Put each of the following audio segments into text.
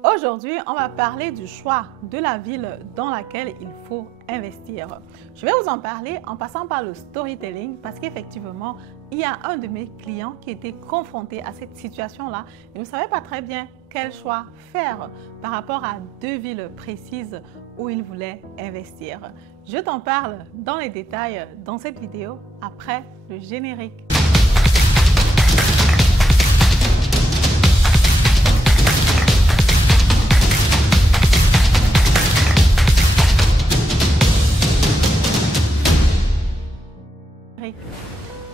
Aujourd'hui, on va parler du choix de la ville dans laquelle il faut investir. Je vais vous en parler en passant par le storytelling parce qu'effectivement, il y a un de mes clients qui était confronté à cette situation-là et ne savait pas très bien quel choix faire par rapport à deux villes précises où il voulait investir. Je t'en parle dans les détails dans cette vidéo après le générique.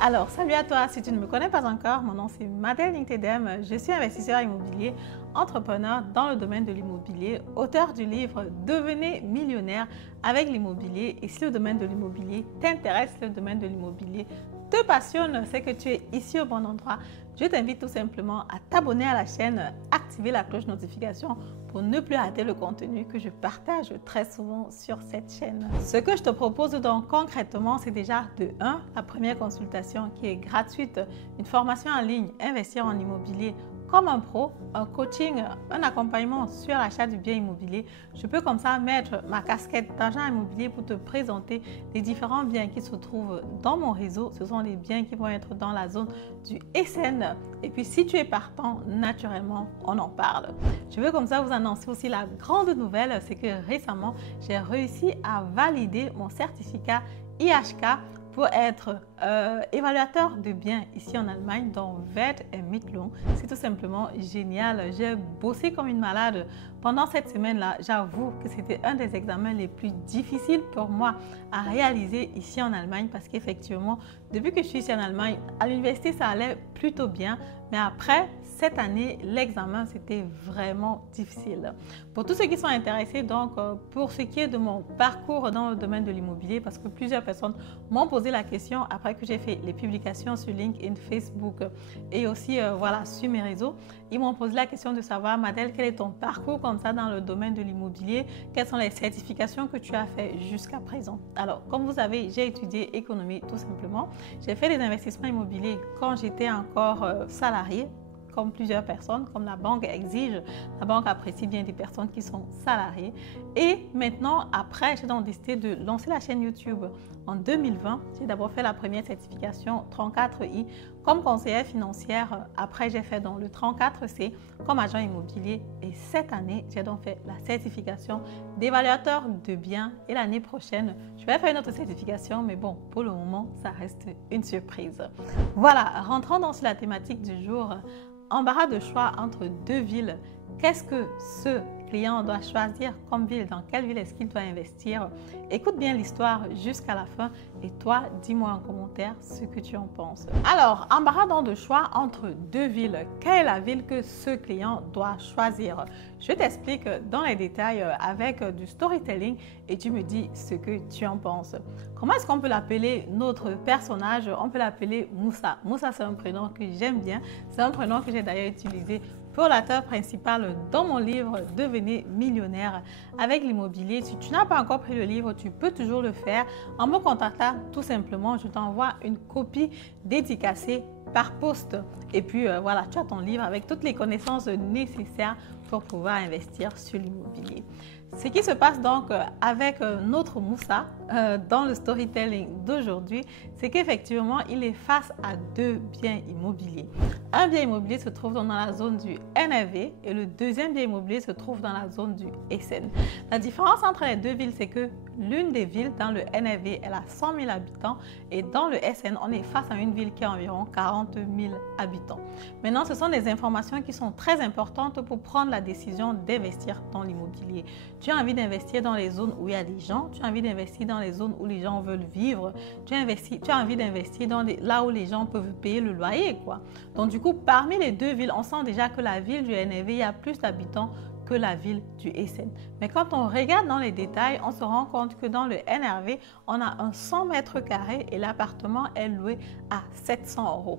Alors, salut à toi, si tu ne me connais pas encore, mon nom c'est Madeleine Ntedem, je suis investisseur immobilier, entrepreneur dans le domaine de l'immobilier, auteur du livre Devenez millionnaire avec l'immobilier. Et si le domaine de l'immobilier t'intéresse, le domaine de l'immobilier te passionne, c'est que tu es ici au bon endroit. Je t'invite tout simplement à t'abonner à la chaîne, activer la cloche notification pour ne plus rater le contenu que je partage très souvent sur cette chaîne. Ce que je te propose donc concrètement, c'est déjà de 1, la première consultation qui est gratuite, une formation en ligne, investir en immobilier comme un pro, un coaching, un accompagnement sur l'achat du bien immobilier. Je peux comme ça mettre ma casquette d'agent immobilier pour te présenter les différents biens qui se trouvent dans mon réseau. Ce sont les biens qui vont être dans la zone du SN. Et puis si tu es partant, naturellement, on en parle. Je veux comme ça vous annoncer aussi la grande nouvelle, c'est que récemment, j'ai réussi à valider mon certificat IHK pour être évaluateur de biens ici en Allemagne dans Wert Ermittlung. C'est tout simplement génial. J'ai bossé comme une malade pendant cette semaine-là. J'avoue que c'était un des examens les plus difficiles pour moi à réaliser ici en Allemagne parce qu'effectivement, depuis que je suis ici en Allemagne, à l'université, ça allait plutôt bien. Mais après, cette année, l'examen, c'était vraiment difficile. Pour tous ceux qui sont intéressés, donc, pour ce qui est de mon parcours dans le domaine de l'immobilier, parce que plusieurs personnes m'ont posé la question après que j'ai fait les publications sur LinkedIn, Facebook et aussi voilà, sur mes réseaux. Ils m'ont posé la question de savoir, Madeleine, quel est ton parcours comme ça dans le domaine de l'immobilier? Quelles sont les certifications que tu as fait jusqu'à présent? Alors, comme vous savez, j'ai étudié économie tout simplement. J'ai fait des investissements immobiliers quand j'étais encore salarié, comme plusieurs personnes, comme la banque exige. La banque apprécie bien des personnes qui sont salariées. Et maintenant, après, j'ai donc décidé de lancer la chaîne YouTube. En 2020, j'ai d'abord fait la première certification 34i comme conseillère financière. Après, j'ai fait donc le 34C comme agent immobilier. Et cette année, j'ai donc fait la certification d'évaluateur de biens. Et l'année prochaine, je vais faire une autre certification. Mais bon, pour le moment, ça reste une surprise. Voilà, rentrons dans la thématique du jour. Embarras de choix entre deux villes. Qu'est-ce que ce client doit choisir comme ville? Dans quelle ville est-ce qu'il doit investir? Écoute bien l'histoire jusqu'à la fin et toi, dis-moi en commentaire ce que tu en penses. Alors, embarras donc de choix entre deux villes. Quelle est la ville que ce client doit choisir? Je t'explique dans les détails avec du storytelling et tu me dis ce que tu en penses. Comment est-ce qu'on peut l'appeler notre personnage? On peut l'appeler Moussa. Moussa, c'est un prénom que j'aime bien. C'est un prénom que j'ai d'ailleurs utilisé pour l'auteur principal dans mon livre Devenez millionnaire avec l'immobilier. Si tu n'as pas encore pris le livre, tu peux toujours le faire en me contactant tout simplement. Je t'envoie une copie dédicacée par poste. Et puis voilà, tu as ton livre avec toutes les connaissances nécessaires pour pouvoir investir sur l'immobilier. Ce qui se passe donc avec notre Moussa dans le storytelling d'aujourd'hui, c'est qu'effectivement, il est face à deux biens immobiliers. Un bien immobilier se trouve dans la zone du NRV et le deuxième bien immobilier se trouve dans la zone du SN. La différence entre les deux villes, c'est que l'une des villes dans le NRV, elle a 100 000 habitants et dans le SN, on est face à une ville qui a environ 40 000 habitants. Maintenant, ce sont des informations qui sont très importantes pour prendre la décision d'investir dans l'immobilier. Tu as envie d'investir dans les zones où il y a des gens, tu as envie d'investir dans les zones où les gens veulent vivre, tu as envie d'investir là où les gens peuvent payer le loyer, quoi. Donc du coup, parmi les deux villes, on sent déjà que la ville du NRV, il y a plus d'habitants que la ville du SN. Mais quand on regarde dans les détails, on se rend compte que dans le NRV, on a un 100 mètres carrés et l'appartement est loué à 700 €.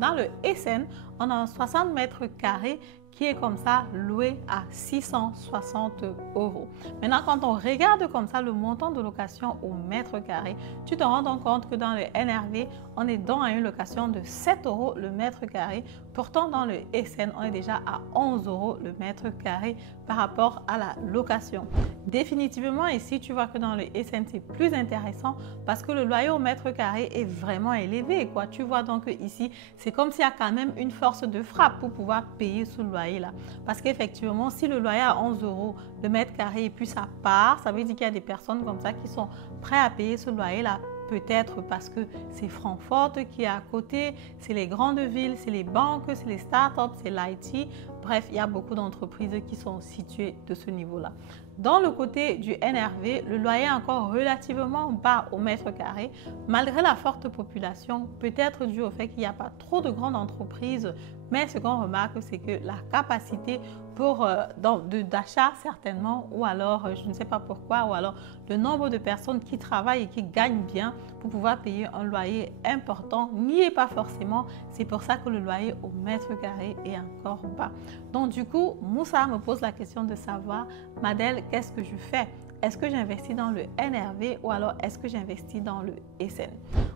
Dans le SN, on a un 60 mètres carrés qui est comme ça loué à 660 euros. Maintenant, quand on regarde comme ça le montant de location au mètre carré, tu te rends donc compte que dans le NRV, on est donc à une location de 7 euros le mètre carré. Pourtant, dans le SN, on est déjà à 11 euros le mètre carré par rapport à la location. Définitivement, ici, tu vois que dans le SN, c'est plus intéressant parce que le loyer au mètre carré est vraiment élevé, quoi. Tu vois donc ici, c'est comme s'il y a quand même une force de frappe pour pouvoir payer ce loyer là. Parce qu'effectivement, si le loyer à 11 euros le mètre carré et puis ça part, ça veut dire qu'il y a des personnes comme ça qui sont prêtes à payer ce loyer là. Peut-être parce que c'est Francfort qui est à côté, c'est les grandes villes, c'est les banques, c'est les startups, c'est l'IT. Bref, il y a beaucoup d'entreprises qui sont situées de ce niveau-là. Dans le côté du NRV, le loyer est encore relativement bas au mètre carré, malgré la forte population, peut-être dû au fait qu'il n'y a pas trop de grandes entreprises. Mais ce qu'on remarque, c'est que la capacité d'achat certainement, ou alors je ne sais pas pourquoi, ou alors le nombre de personnes qui travaillent et qui gagnent bien pour pouvoir payer un loyer important n'y est pas forcément. C'est pour ça que le loyer au mètre carré est encore bas. Donc du coup, Moussa me pose la question de savoir, Madel, qu'est-ce que je fais? Est-ce que j'investis dans le NRV ou alors est-ce que j'investis dans le SN?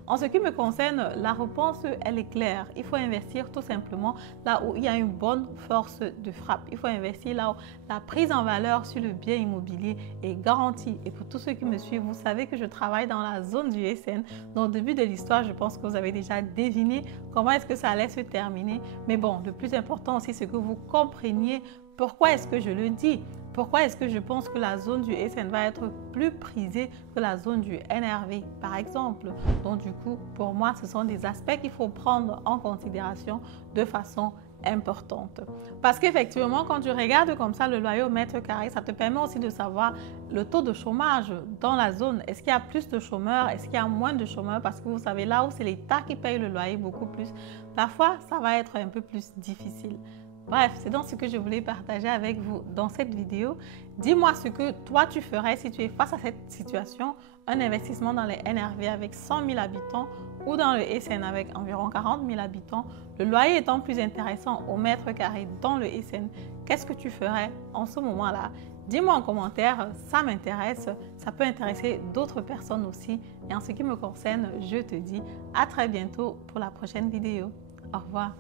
En ce qui me concerne, la réponse, elle est claire. Il faut investir tout simplement là où il y a une bonne force de frappe. Il faut investir là où la prise en valeur sur le bien immobilier est garantie. Et pour tous ceux qui me suivent, vous savez que je travaille dans la zone du SN. Dans le début de l'histoire, je pense que vous avez déjà deviné comment est-ce que ça allait se terminer. Mais bon, le plus important aussi, c'est que vous compreniez pourquoi est-ce que je le dis. Pourquoi est-ce que je pense que la zone du SN va être plus prisée que la zone du NRV, par exemple? Donc, du coup, pour moi, ce sont des aspects qu'il faut prendre en considération de façon importante. Parce qu'effectivement, quand tu regardes comme ça le loyer au mètre carré, ça te permet aussi de savoir le taux de chômage dans la zone. Est-ce qu'il y a plus de chômeurs? Est-ce qu'il y a moins de chômeurs? Parce que vous savez, là où c'est l'État qui paye le loyer beaucoup plus, parfois, ça va être un peu plus difficile. Bref, c'est donc ce que je voulais partager avec vous dans cette vidéo. Dis-moi ce que toi tu ferais si tu es face à cette situation, un investissement dans les NRV avec 100 000 habitants ou dans le SN avec environ 40 000 habitants, le loyer étant plus intéressant au mètre carré dans le SN, qu'est-ce que tu ferais en ce moment-là? Dis-moi en commentaire, ça m'intéresse, ça peut intéresser d'autres personnes aussi. Et en ce qui me concerne, je te dis à très bientôt pour la prochaine vidéo. Au revoir.